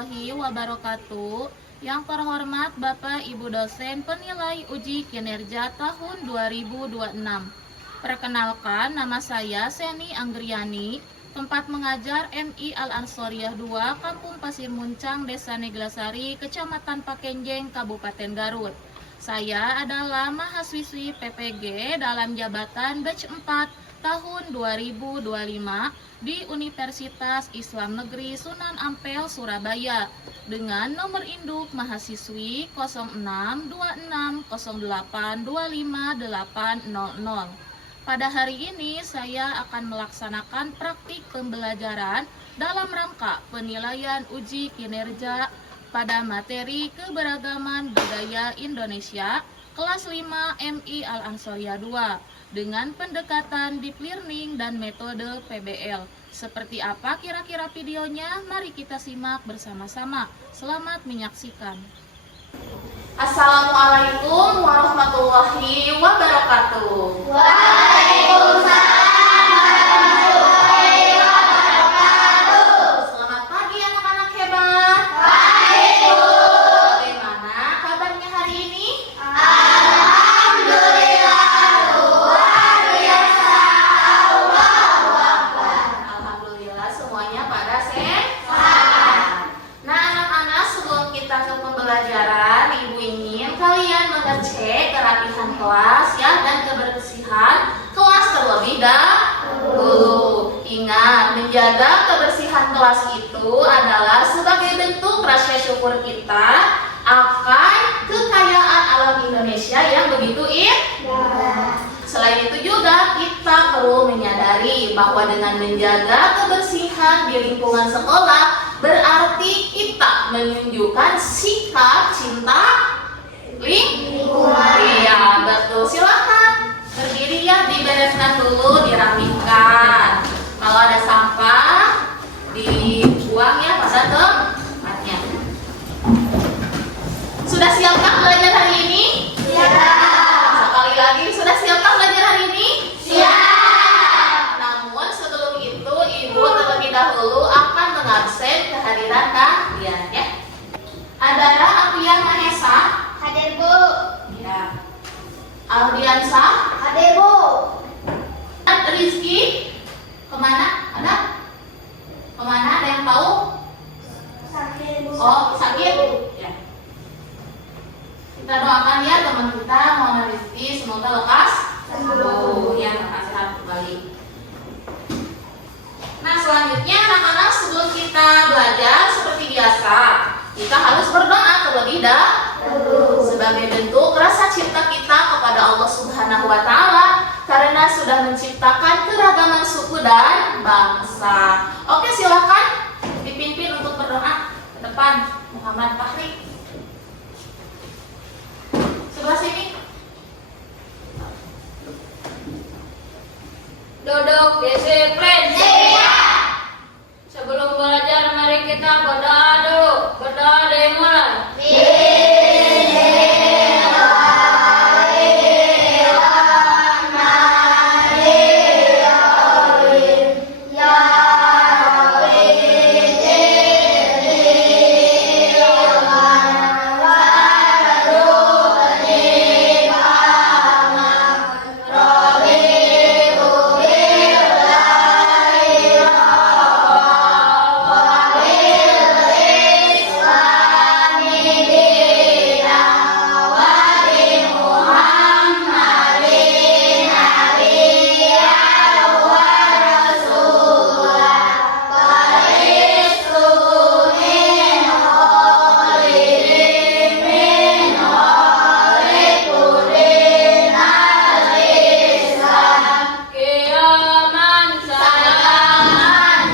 warahmatullahi wabarakatuh. Yang terhormat Bapak Ibu dosen penilai uji kinerja tahun 2026. Perkenalkan, nama saya Seni Anggriani, tempat mengajar MI Al-Ansoriah 2, Kampung Pasir Muncang, Desa Neglasari, Kecamatan Pakenjeng, Kabupaten Garut. Saya adalah mahasiswi PPG dalam jabatan batch 4 tahun 2025 di Universitas Islam Negeri Sunan Ampel, Surabaya dengan nomor induk mahasiswi 062608258800. Pada hari ini saya akan melaksanakan praktik pembelajaran dalam rangka penilaian uji kinerja pada materi keberagaman budaya Indonesia kelas 5 MI Al-Ansoriah 2 dengan pendekatan deep learning dan metode PBL. Seperti apa kira-kira videonya? Mari kita simak bersama-sama. Selamat menyaksikan. Assalamualaikum warahmatullahi wabarakatuh. Waalaikumsalam warahmatullahi wabarakatuh. Selamat pagi anak-anak hebat. Baik, Bu. Bagaimana kabarnya hari ini? Alhamdulillah luar biasa. Allahu Akbar. Alhamdulillah semuanya pada sehat. Nah anak-anak, sebelum kita ke pembelajaran, Ibu ingin kalian mengecek kerapihan kelas ya dan kebersihan kelas terlebih dahulu. Ingat, menjaga kebersihan kelas itu adalah sebagai bentuk rasa syukur kita akan kekayaan alam Indonesia yang begitu indah. Selain itu juga kita perlu menyadari bahwa dengan menjaga kebersihan di lingkungan sekolah berarti kita menunjukkan sikap cinta lingkungan. Iya, betul. Silakan berdiri ya, dibereskan dulu, dirapikan. Kalau ada sampah dibuang ya pada tempatnya. Sudah siapkah belajar hari ini? Sekali lagi, sudah siapkah belajar hari ini? Siap. Namun sebelum itu Ibu terlebih dahulu akan mengabsen kehadiran kalian ya. Adara Aprian Mahesa, Hadir, Bu. ya. Aldiansah, Hadir, Bu. Rizky, kemana? Ada? Kemana? Ada yang tahu? Sakit, Bu. Oh, sakit? Ya. Kita doakan ya teman kita Muhammad Rizky, semoga lekas sembuh ya, sehat kembali. Nah selanjutnya anak-anak, sebelum kita belajar seperti biasa, kita harus berdoa terlebih dahulu sebagai bentuk rasa cinta kita kepada Allah Subhanahu wa Ta'ala karena sudah menciptakan keragaman suku dan bangsa. Oke, silakan dipimpin untuk berdoa ke depan Muhammad Fahri. Sebelah sini. Duduk disiplin. Siap. Sebelum belajar mari kita berdoa dulu. Berdoa dimulai. Bismillahirrahmanirrahim. Ya Rabbi, jidni ilman warzuqni fahaman. Rabbi billahi wa bil islami dina wa bi Muhammadin nabiyyan wa rasulah qalistu min khalidin min khalidin al-islam Kiaman salaman.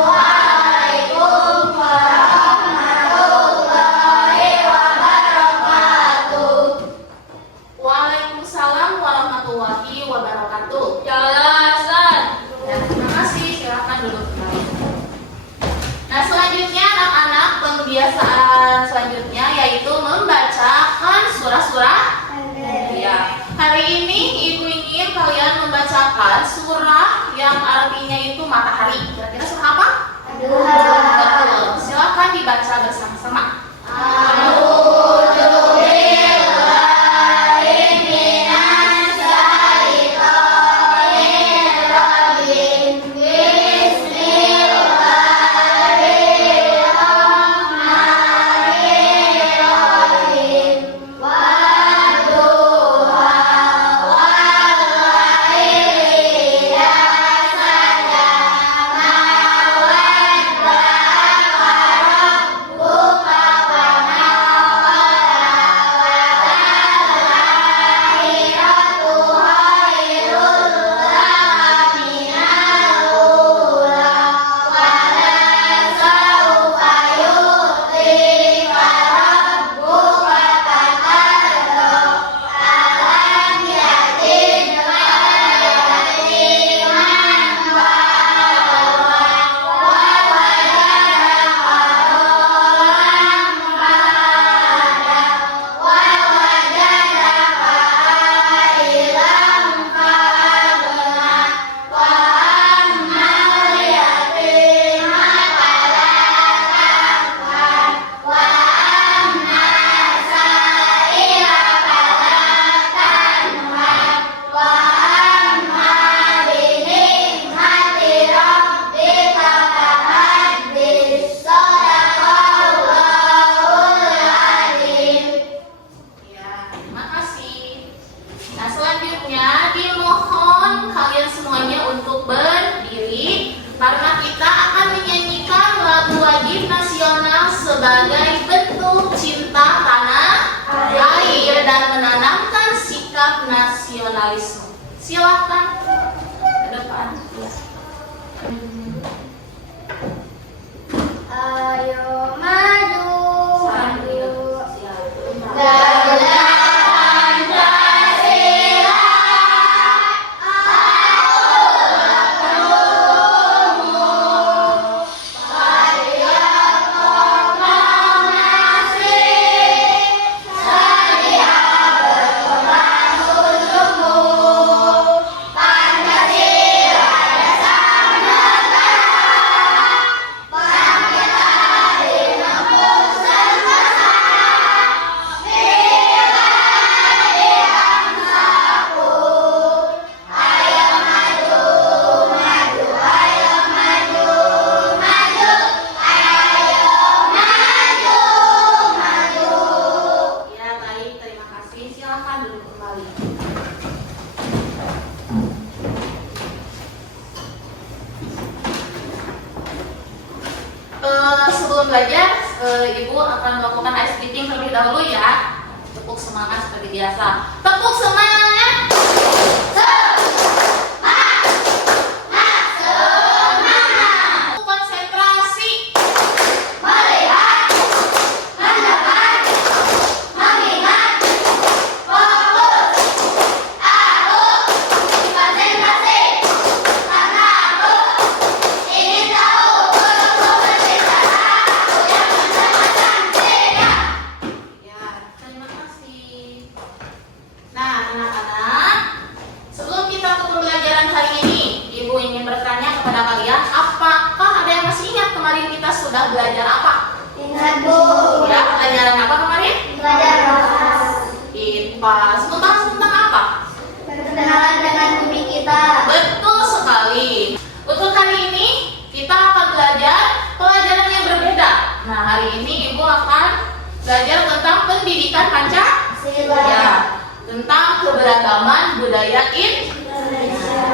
Assalamualaikum warahmatullahi wabarakatuh. Waalaikumsalam warahmatullahi wabarakatuh. Jelasan. Ya, terima kasih. Silakan duduk kembali. Nah, selanjutnya anak-anak, pembiasaan selanjutnya yaitu membacakan surah-surah. Ya, hari ini Ibu ingin kalian membacakan surah yang artinya itu matahari. Kira-kira surah apa? Betul. Silakan dibaca bersama-sama. Sebagai bentuk cinta tanah air dan menanamkan sikap nasionalisme. Silakan ke depan. Ayo maju, maju. Sebelum belajar, Ibu akan melakukan ice beating terlebih dahulu ya. Tepuk semangat seperti biasa. Tepuk semangat. Konsentrasi. Melihat, mendekat, mengingat, fokus. Aku konsentrasi karena aku ingin tahu kultur berbicara aku yang macam-macam tidak. Ya, terima kasih. Nah, anak-anak, sebelum kita ke pembelajaran hari ini, Ibu ingin bertanya kepada kalian, apakah ada yang masih ingat kemarin kita sudah belajar apa? Ingat Bu, Ya, pelajaran apa kemarin? belajar bahasa. IPA. Membahas tentang apa? Perkenalan dengan bumi kita. Betul sekali. Untuk hari ini kita akan belajar pelajaran yang berbeda. Nah, hari ini Ibu akan belajar tentang pendidikan Pancasila. Ya, tentang keberagaman budaya Indonesia.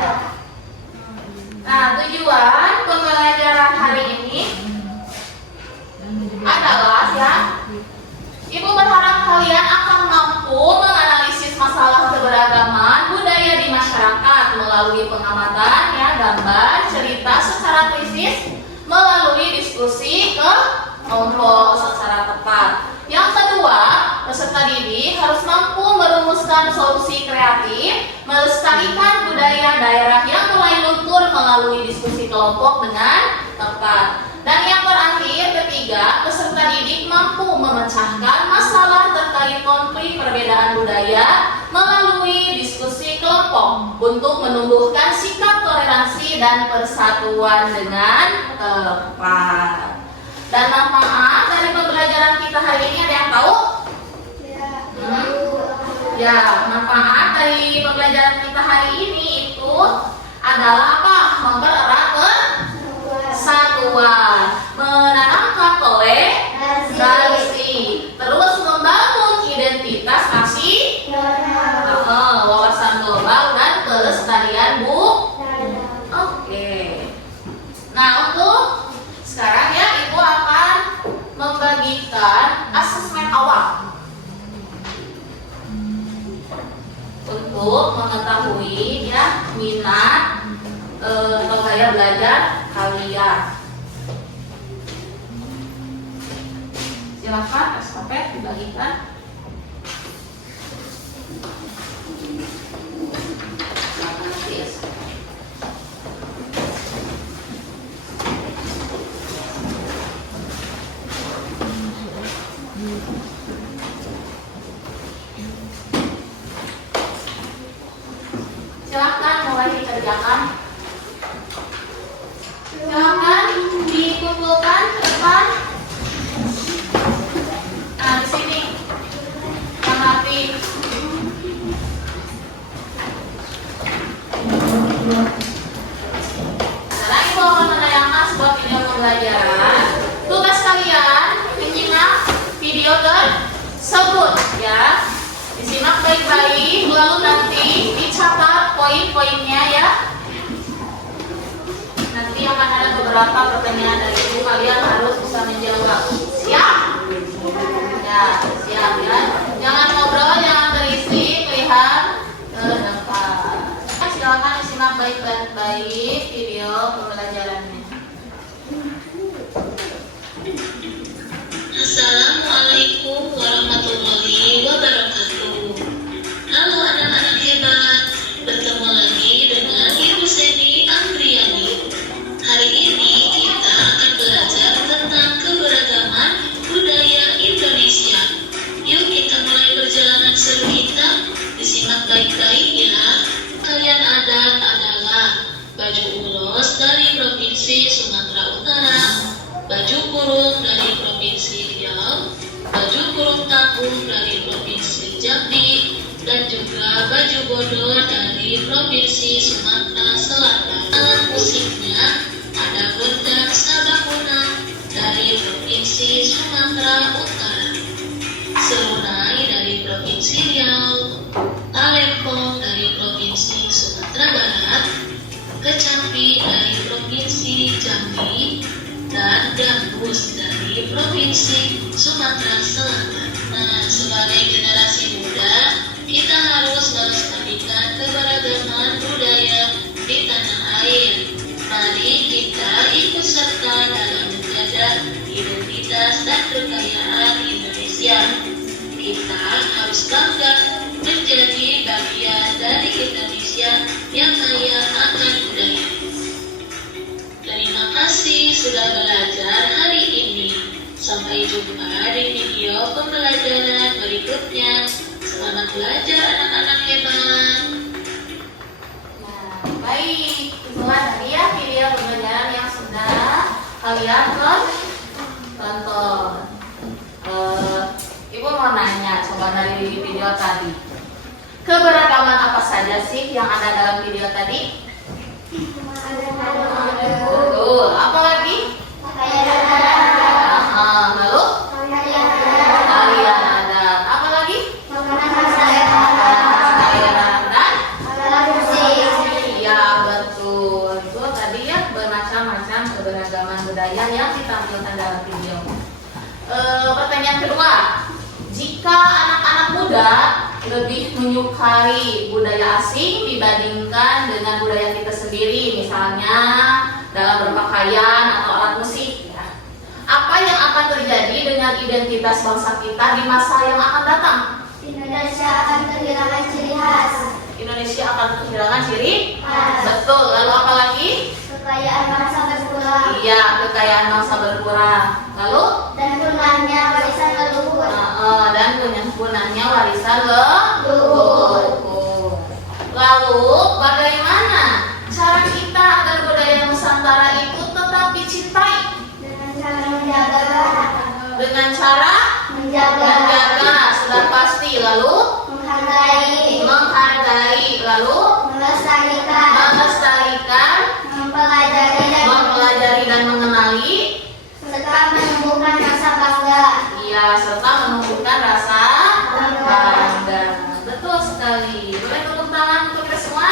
Nah, tujuan pembelajaran hari ini adalah ya, Ibu berharap kalian akan mampu menganalisis masalah keberagaman budaya di masyarakat melalui pengamatan ya, gambar, cerita secara kritis, melalui diskusi ke kelompok secara tepat. Yang kedua, peserta didik harus mampu merumuskan solusi kreatif, melestarikan budaya daerah yang mulai luntur melalui diskusi kelompok dengan tepat. Dan yang terakhir, ketiga, peserta peserta didik mampu memecahkan masalah terkait konflik perbedaan budaya melalui diskusi kelompok untuk menumbuhkan sikap toleransi dan persatuan dengan tepat. Dan manfaat dari pembelajaran kita hari ini ada yang tahu? Ya, manfaat dari pembelajaran kita hari ini itu adalah apa? Mempererat persatuan, menanamkan toleransi, terus membangun identitas masing, wawasan global dan kelestarian Oke. Nah, untuk sekarang ya Ibu akan membagikan asesmen awal untuk mengetahui ya minat atau gaya belajar kalian. Silakan estafet dibagikan. Silakan Sis. Silakan mulai dikerjakan. Silakan dikumpulkan ke depan. Nah, di sini. Kang Rafi. Sekarang Ibu akan menayangkan sebuah video pembelajaran. Tugas kalian menyimak video tersebut ya. Disimak baik-baik, lalu nanti dicatat poin-poinnya ya. Nanti akan ada beberapa pertanyaan dari Ibu, kalian harus bisa menjawab. Siap? Ya, siap ya. Jangan ngobrol, jangan berisik, lihat ke depan. Silakan disimak baik-baik video pembelajarannya. Assalamualaikum warahmatullahi wabarakatuh. Halo anak-anak hebat, bertemu lagi dengan Ibu Seni Andriani. Hari ini kita akan belajar tentang keberagaman budaya Indonesia. Yuk kita mulai perjalanan seru kita. Disimak baik-baik ya. Pakaian adat adalah baju ulos dari Provinsi Sumatera Utara, baju kurung dari Provinsi Riau, baju kurung tanggung dari Provinsi Jambi, dan juga baju bodor dari Provinsi Sumatera Selatan. Alat musiknya ada gendang sabakuna dari Provinsi Sumatera Utara, serunai dari Provinsi Riau, talempong dari Provinsi Sumatera Barat, kecapi dari Provinsi Jambi, dan gambus dari Provinsi Sumatera Selatan. Nah, sebagai generasi muda, kita harus melestarikan keberagaman budaya di tanah air. Mari kita ikut serta dalam menjaga identitas dan kekayaan Indonesia. Kita harus bangga menjadi bagian dari Indonesia yang kaya akan budaya. Terima kasih sudah belajar hari ini. Sampai jumpa di video pembelajaran berikutnya. Selamat belajar anak-anak hebat. Nah, baik, itulah tadi ya video pembelajaran yang sudah kalian tonton. Ibu mau nanya, coba dari video tadi, keberagaman apa saja sih yang ada dalam video tadi? Betul. Apa lagi? Lalu tarian adat. Apa lagi? Tarian dan ya betul. Itu tadi ya bermacam-macam keberagaman budaya yang ditampilkan dalam video. Pertanyaan kedua, jika anak-anak muda lebih menyukai budaya asing dibandingkan dengan budaya kita sendiri, misalnya dalam berpakaian atau alat musik, ya, apa yang akan terjadi dengan identitas bangsa kita di masa yang akan datang? Indonesia akan kehilangan ciri khas. Indonesia akan kehilangan ciri khas. Betul. Lalu apa lagi? Kekayaan bangsa berkurang. Iya, kekayaan bangsa berkurang. Lalu Dan gunanya warisan leluhur. Lalu bagaimana cara kita agar budaya Nusantara itu tetap dicintai? Dengan cara menjaga, sudah pasti. Lalu menghargai, lalu melestarikan, mempelajari dan mengenali, serta menumbuhkan rasa bangga. serta menumbuhkan rasa bangga. Betul sekali. Boleh tepuk tangan untuk kita semua.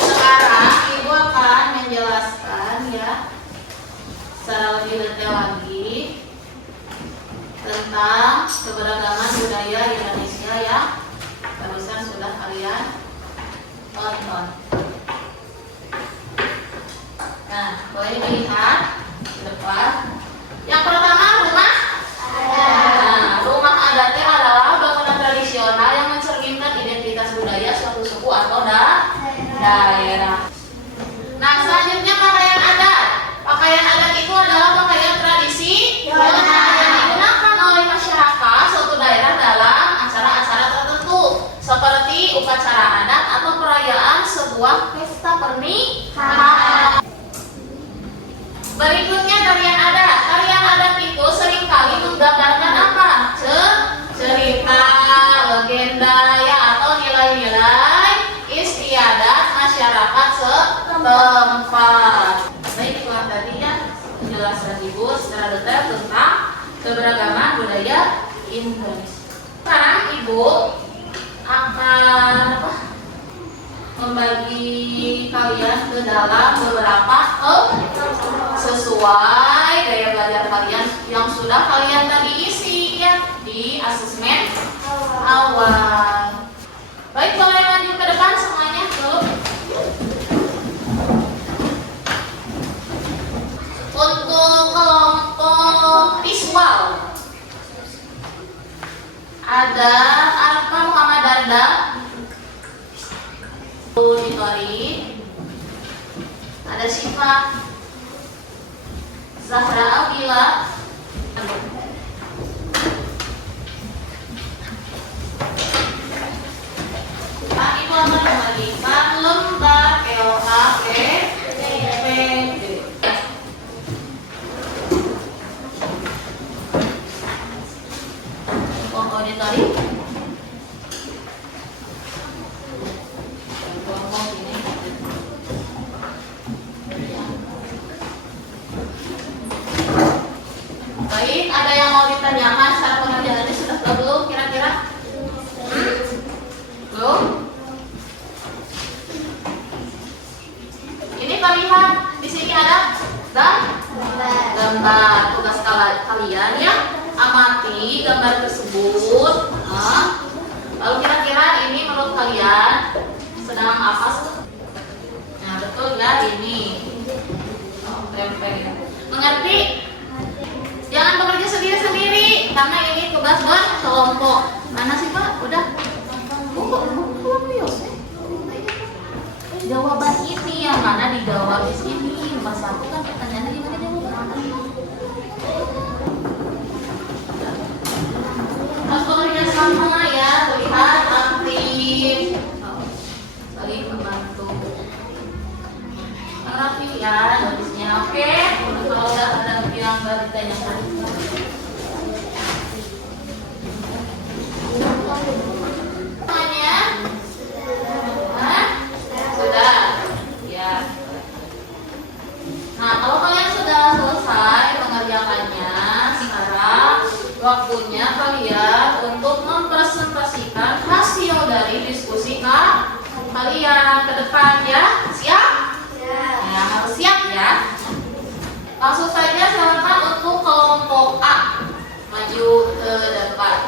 Sekarang Ibu akan menjelaskan secara lebih detail lagi tentang keberagaman budaya Indonesia yang barusan sudah kalian tonton. Nah, boleh dilihat ke depan. Yang pertama, rumah adat. Nah, rumah adat adalah bangunan tradisional yang mencerminkan identitas budaya suatu suku atau daerah. Nah, selanjutnya pakaian adat. Pakaian adat itu adalah pakaian tradisi yang digunakan oleh masyarakat suatu daerah dalam acara-acara tertentu seperti upacara adat atau perayaan sebuah pesta pernikahan. Berikutnya tarian adat. Tarian adat itu seringkali menggambarkan apa? Cerita, legenda atau nilai-nilai istiadat masyarakat setempat. Baiklah, tadi penjelasan Ibu secara detail tentang keberagaman budaya Indonesia. Sekarang Ibu akan membagi kalian ke dalam beberapa sesuai gaya belajar kalian yang sudah kalian tadi isi di asesmen awal. Baik, boleh maju ke depan semuanya dulu. Untuk kelompok visual ada Arfa Muhammad Darda, Ditori, ada Syifa Zahra Abila, Ibu akan membagikan lembar LHPPD. Auditori. Baik, ada yang mau ditanyakan secara pengerjaannya sudah belum kira-kira? Belum? Ini terlihat di sini ada gambar. Tugas kalian amati gambar tersebut. Lalu kira-kira ini menurut kalian sedang apa sih? Nah, betul ini. Mengerti? Jangan bekerja sendiri-sendiri karena ini tugas berkelompok. Mana sih Pak? Udah? Jawaban ini yang mana dijawab di sini. Mas aku kan pertanyaannya gimana jawabannya? Harus bekerja sama terlihat aktif, saling membantu. Rapi tulisnya. Oke, kalau udah ada yang nggak ditanyakan. Semuanya? Sudah. Ya. Nah, kalau kalian sudah selesai mengerjakannya, sekarang waktunya kalian untuk mempresentasikan hasil dari diskusi kalian ke depan ya. Siap? Ya, harus siap ya. Langsung saja silakan untuk kelompok A maju ke depan.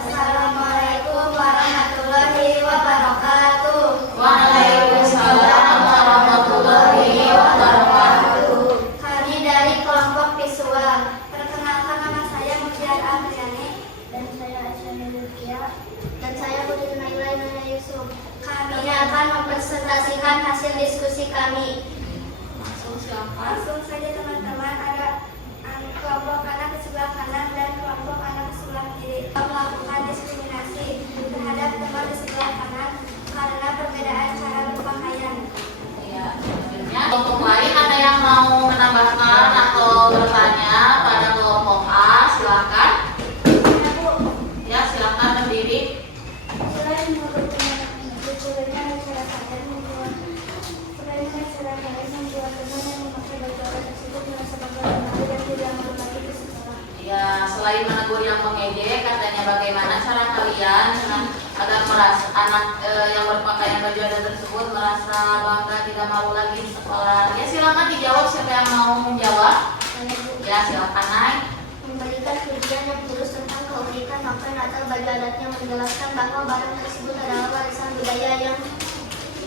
Assalamualaikum warahmatullahi wabarakatuh. Waalaikumsalam warahmatullahi wabarakatuh. Kami dari kelompok visual. Perkenalkan, nama saya Mujian Afriani dan saya Aisyah Lukia dan saya Budi Naila Nana Yusuf. Kami akan mempresentasikan hasil diskusi kami. Langsung saja teman-teman, ada kelompok kanan di sebelah kanan dan kelompok selain menegur yang mengejek, katanya bagaimana cara kalian agar merasa anak yang berpakaian baju adat tersebut merasa bangga, tidak malu lagi di sekolah. Ya silakan dijawab, siapa yang mau menjawab? Ya silakan naik. Memberikan pujian yang tulus tentang keunikan pakaian atau baju adatnya, menjelaskan bahwa barang tersebut adalah warisan budaya yang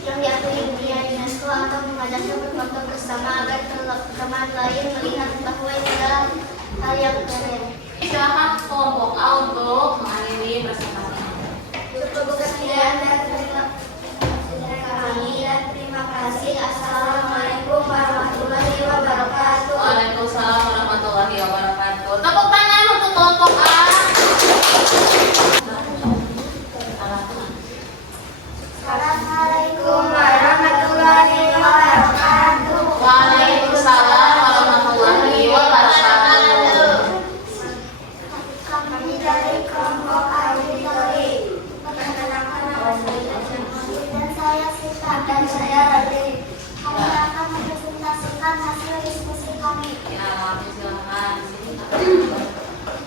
diakui dunia UNESCO, atau mengajaknya berfoto bersama agar teman lain melihat bahwa ini adalah hal yang keren. Silakan kelompok A untuk mengakhiri presentasinya. Sekian dan terima kami dan terima kasih. Assalamualaikum warahmatullahi wabarakatuh. Waalaikumsalam warahmatullahi wabarakatuh. Tepuk tangan untuk kelompok A. Assalamualaikum warahmatullahi wabarakatuh. Waalaikumsalam warahmatullahi wabarakatuh. Kami dari kelompok auditori. Perkenalkan nama saya Syamsi dan saya Sita dan saya Radhi. Kami akan mempresentasikan hasil diskusi kami. Ya, silakan.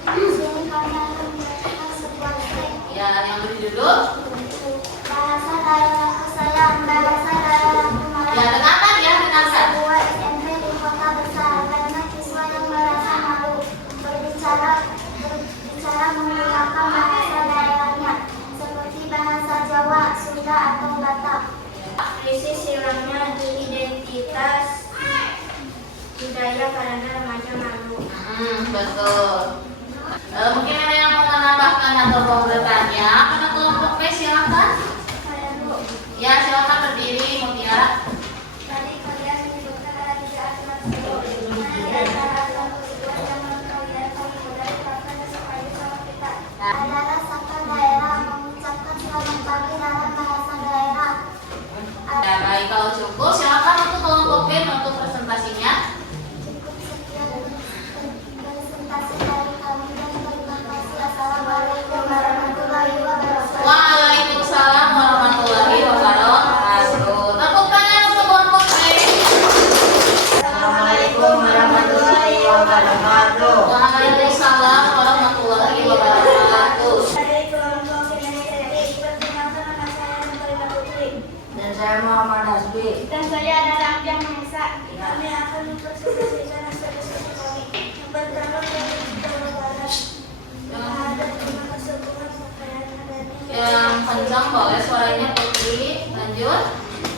Di sini kami akan membacakan sebuah teks. Ya, yang berjudul Bahasa daerah kesayangan, bahasa daerah ya kemarahan. dengarkan ya, dengarkan. Sebuah SMP di kota besar, banyak siswa yang merasa malu berbicara menggunakan bahasa daerahnya, seperti bahasa Jawa, Sunda, atau Batak. Krisis hilangnya identitas budaya karena remaja malu. Betul. Mungkin ada yang mau menambahkan atau mau bertanya pada kelompok B, silakan. Saya Bu, Ya, silakan berdiri, Mutiara. tadi kalian menyebutkan ada 3 aturan seru. Mana di antara aturan tersebut yang menurut kalian paling mudah diterapkan dan sesuai sama kita? Adalah satu daerah mengucapkan selamat pagi dalam bahasa daerah. Ya, baik, kalau cukup silakan untuk kelompok B untuk presentasinya. Cukup sekian presentasi dari kami dan terima kasih. Assalamualaikum warahmatullahi wabarakatuh. Waalaikumsalam warahmatullahi wabarakatuh. Tepuk tangan untuk kelompok B. Assalamualaikum warahmatullahi wabarakatuh. Waalaikumsalam warahmatullahi wabarakatuh. Dari kelompok Kinestesi, perkenalkan nama saya Nurina Putri. Dan saya Muhammad Hasbi. Dan saya adalah Amjad Mahesa. Kami akan mempresentasikan hasil diskusi kami. Yang pertama dari Jawa Barat. Ada terima kasih hubungan pakaian adatnya. Yang kencang boleh suaranya Putri. Lanjut.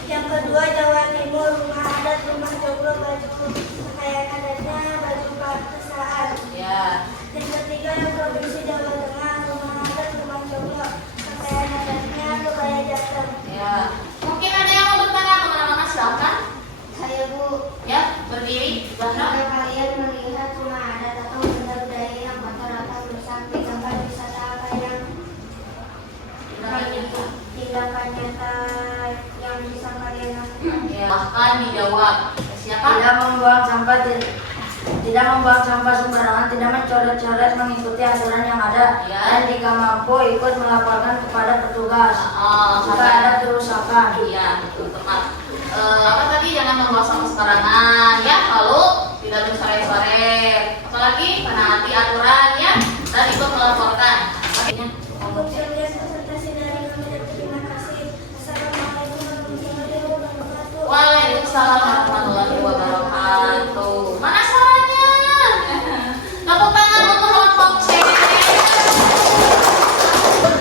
Yang kedua Jawa Timur, rumah adat, rumah joglo, baju pakaian adatnya, baju pedesaan. Ya. Yang ketiga yang Provinsi Jawa Tengah, rumah adat, rumah joglo, pakaian adatnya, kebaya jateng. Ya. Mungkin ada yang mau bertanya kemana-mana, silakan. Saya Bu, Ya, berdiri. Zahra. jika kalian melihat rumah adat atau benda budaya yang kotor atau rusak di tempat wisata, apa yang tindakan nyata yang bisa kalian lakukan? Ya, bahkan dijawab. Siapa? Tidak membuang sampah sembarangan, tidak mencoret-coret, mengikuti aturan yang ada, Ya. dan jika mampu ikut melaporkan kepada petugas jika Sampai. ada kerusakan. Iya, betul tepat. Apa tadi, jangan membawa sampah sembarangan ya, lalu tidak mencoret-coret, apalagi menaati aturan ya, dan ikut melaporkan. Artinya, Sekian presentasi dari kami dan terima kasih. Assalamualaikum warahmatullahi wabarakatuh. Waalaikumsalam warahmatullahi wabarakatuh. Mana suaranya? Tepuk tangan untuk kelompok C.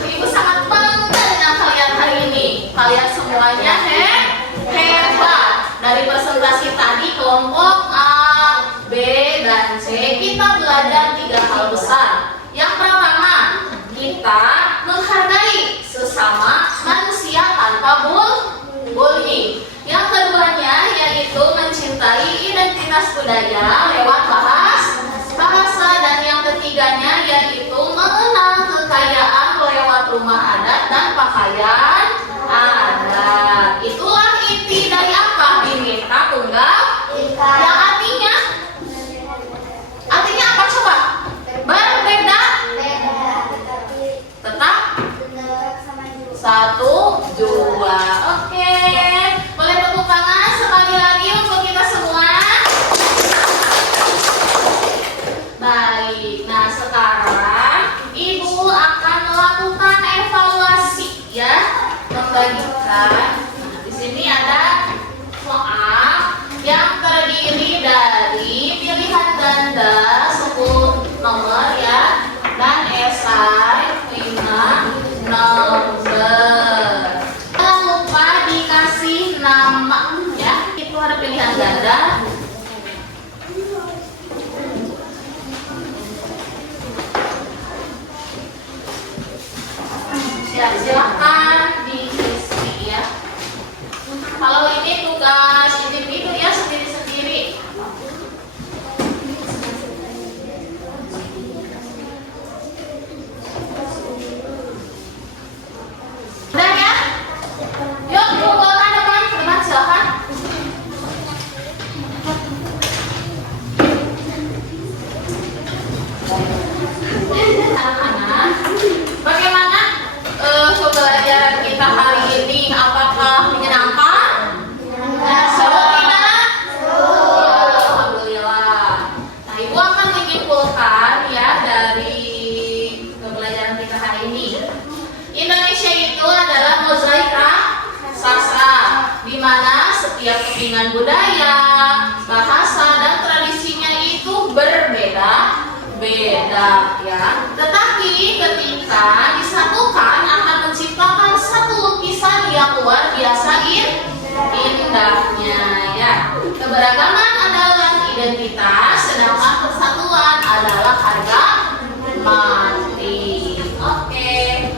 Ibu sangat bangga dengan kalian hari ini. Kalian semuanya hebat. Dari presentasi tadi kelompok A, B, dan C kita belajar 3 hal besar. Yang pertama, kita menghargai sesama manusia tanpa bullying. Yang keduanya yaitu mencintai identitas budaya lewat bahasa, dan yang ketiganya yaitu mengenal kekayaan lewat rumah adat dan pakaian adat. Itulah inti dari apa? Bhinneka Tunggal Ika. Yang artinya apa coba? Berbeda tetap satu dua. Oke, boleh tepuk tangan sekali lagi untuk kita semua. Baik, nah sekarang kan? Nah, di sini ada soal yang terdiri dari pilihan ganda 10 nomor ya dan esai 5 nomor. Jangan lupa dikasih nama ya. Itu ada pilihan ganda. Ya, silahkan diisi ya. Kalau ini tugas individu ya sendiri-sendiri. Udah ya? Yuk, kumpulkan depan, silahkan. Anak-anak, bagaimana pembelajaran kita hari ini? Apakah menyenangkan? Seru tidak? Alhamdulillah. Nah, Ibu akan menyimpulkan ya dari pembelajaran kita hari ini. Indonesia itu adalah mozaik raksasa, di mana setiap kepingan budaya, bahasa dan tradisinya itu berbeda-beda ya. Tetapi ketika disatukan akan menciptakan satu lukisan yang luar biasa indahnya ya. Keberagaman adalah identitas, sedangkan persatuan adalah harga mati. Oke,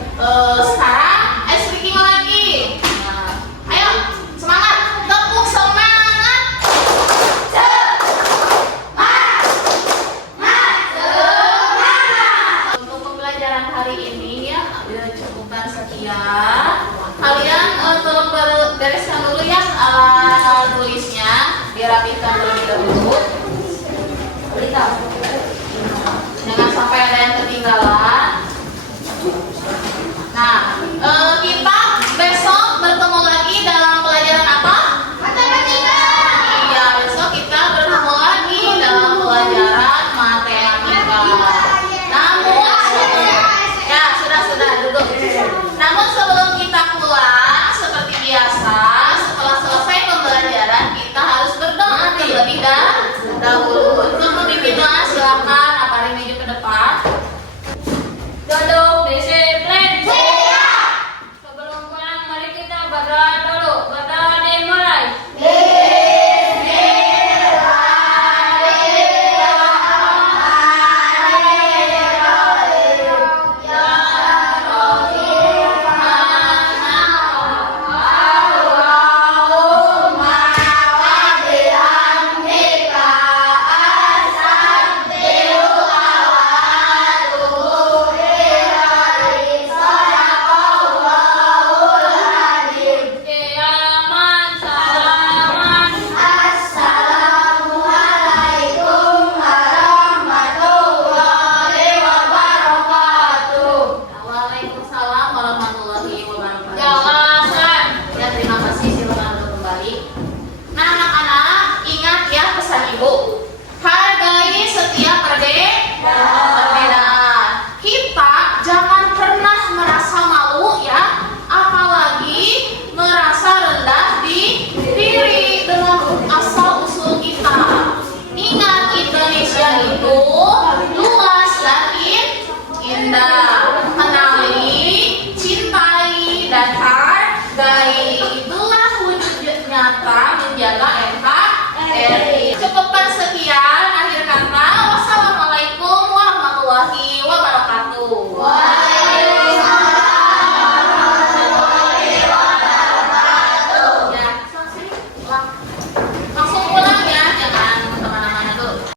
sekarang speaking lagi. Nah, ayo semangat, tepuk semangat. Untuk pembelajaran hari ini ya, cukupkan sekian. Kalian tolong bereskan dulu ya alat tulisnya, dirapikan terlebih dahulu. Jangan sampai ada yang ketinggalan. Nah, kita besok bertemu lagi dalam pelajaran apa? Matematika. Iya, besok kita bertemu lagi dalam pelajaran matematika. Namun, ya sudah duduk. Namun sebelum kita pulang, seperti biasa, setelah selesai pembelajaran kita harus berdoa terlebih dahulu. Untuk memimpin doa silakan Apari meja ke depan. Duduk disiplin. Sebelum pulang mari kita berdoa dulu. Berdoa dimulai. Kiaman salaman. Waalaikumsalam warahmatullahi wabarakatuh. Jelasan. Ya, terima kasih, silakan duduk kembali. Nah, anak-anak, ingat ya pesan ibu. Hargai setiap perbedaan. Kita jangan pernah merasa malu ya, apalagi merasa rendah di diri dengan asal usul kita. Ingat, Indonesia itu luas dan indah. Kenali, cintai, dan hargai. Itulah wujud nyata menjaga NKRI.